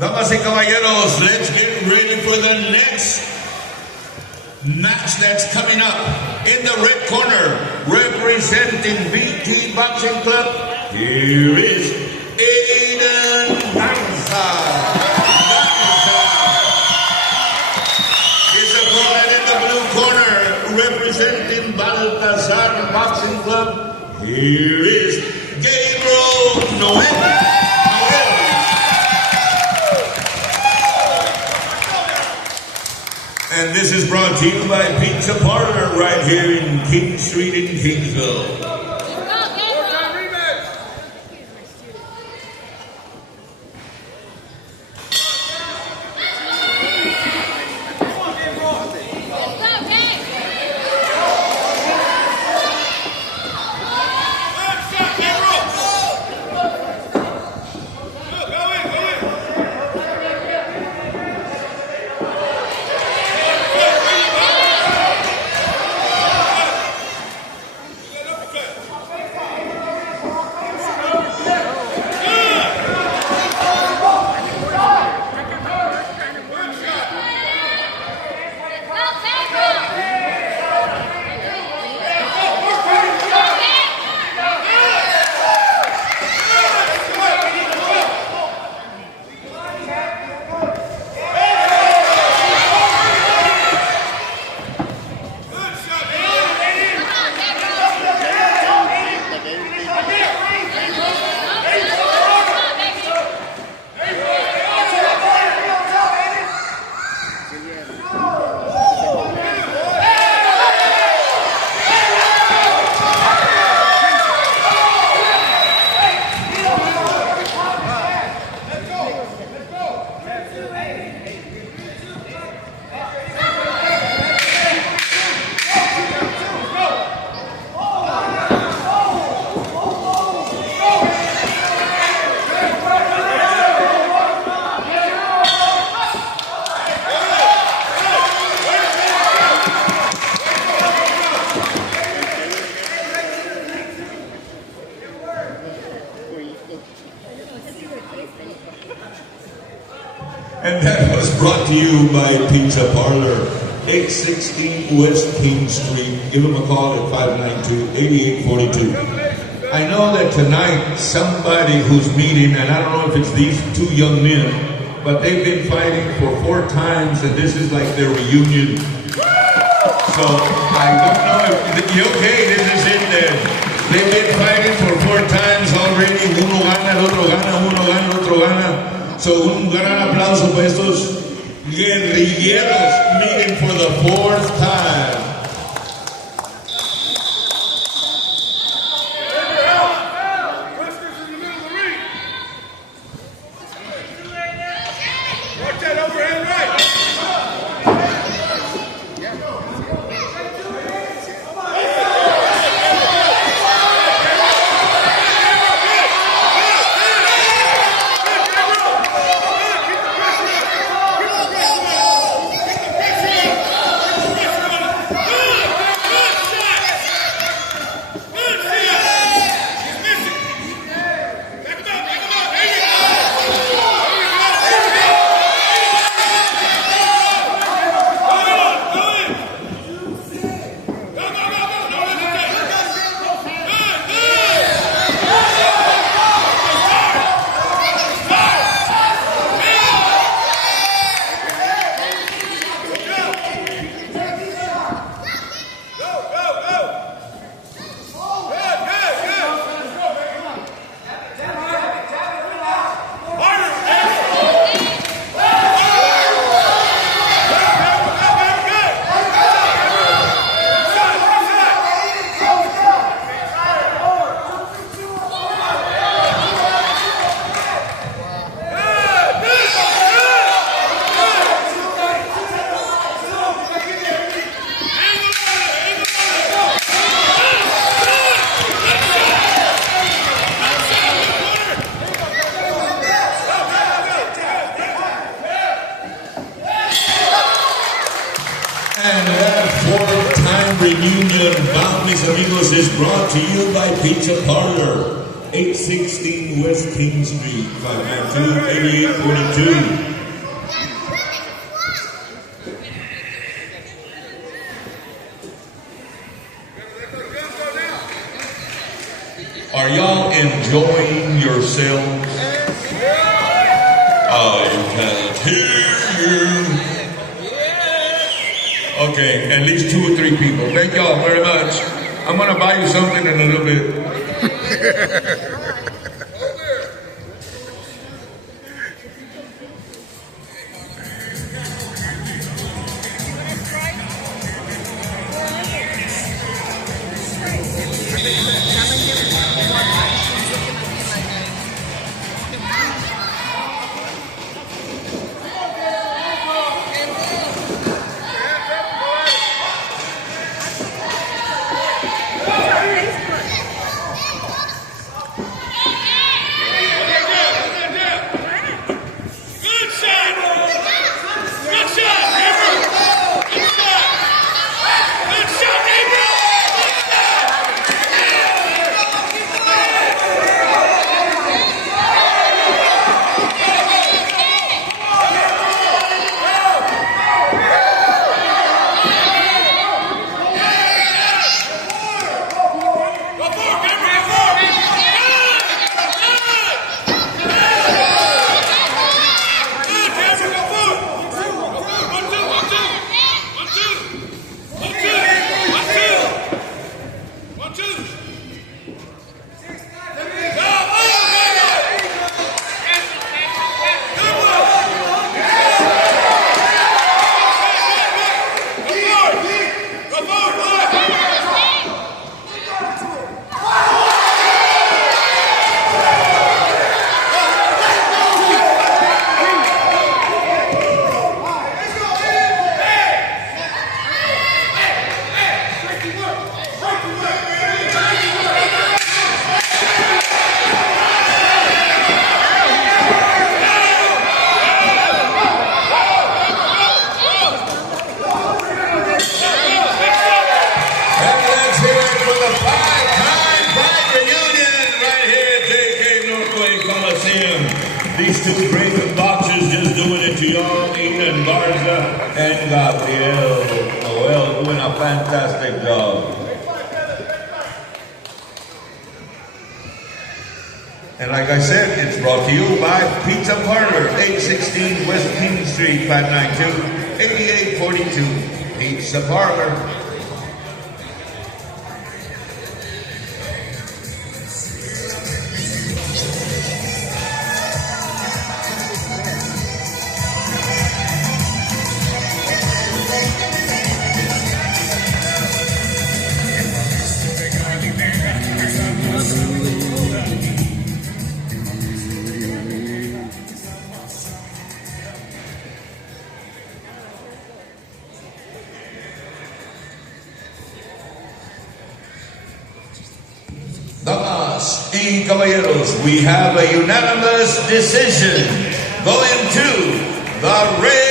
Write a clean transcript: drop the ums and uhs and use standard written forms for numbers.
Damas y caballeros, let's get ready for the next match that's coming up. In the red corner, representing BT Boxing Club, here is Aiden Danza. His opponent in the blue corner, representing Baltazar Boxing Club, here is Gabriel Noel. And this is brought to you by Pizza Parlor right here in King Street in Kingsville. And that was brought to you by Pizza Parlor, 816 West King Street. Give them a call at 592-8842. I know that tonight somebody who's meeting, and I don't know if it's these two young men, but they've been fighting for 4 times, and this is like their reunion. So I don't know if, okay, this is it then. They've been fighting for 4 times already. Uno gana, el otro gana, uno gana, el otro gana. So un gran aplauso para estos guerrilleros meeting for the 4th time. Watch that overhand right. And that 4th time reunion, bound, mis amigos, is brought to you by Pizza Parlor. 816 West King Street, 592-8842. Are y'all enjoying yourselves? I can't hear you. Okay, at least 2 or 3 people. Thank y'all very much. I'm gonna buy you something in a little bit. Good shot! Good shot, Gabriel! Good shot! Good shot, Gabriel! Go for it, Gabriel! Go for it! Good, Gabriel, go for it! 1, 2, 1, 2! 1, 2! 1, 2! 1, 2! Go, oh, Good one! Go for it, boy! And let's hear it for the 5-time Pride Reunion right here at JK Northway Coliseum. These 2 great boxers just doing it to y'all, Ethan Garza and Gabriel Noel, doing a fantastic job. And like I said, it's brought to you by Pizza Parlor, 816 West King Street, 592-8842. Pizza Parlor. Damas y caballeros, we have a unanimous decision going to the red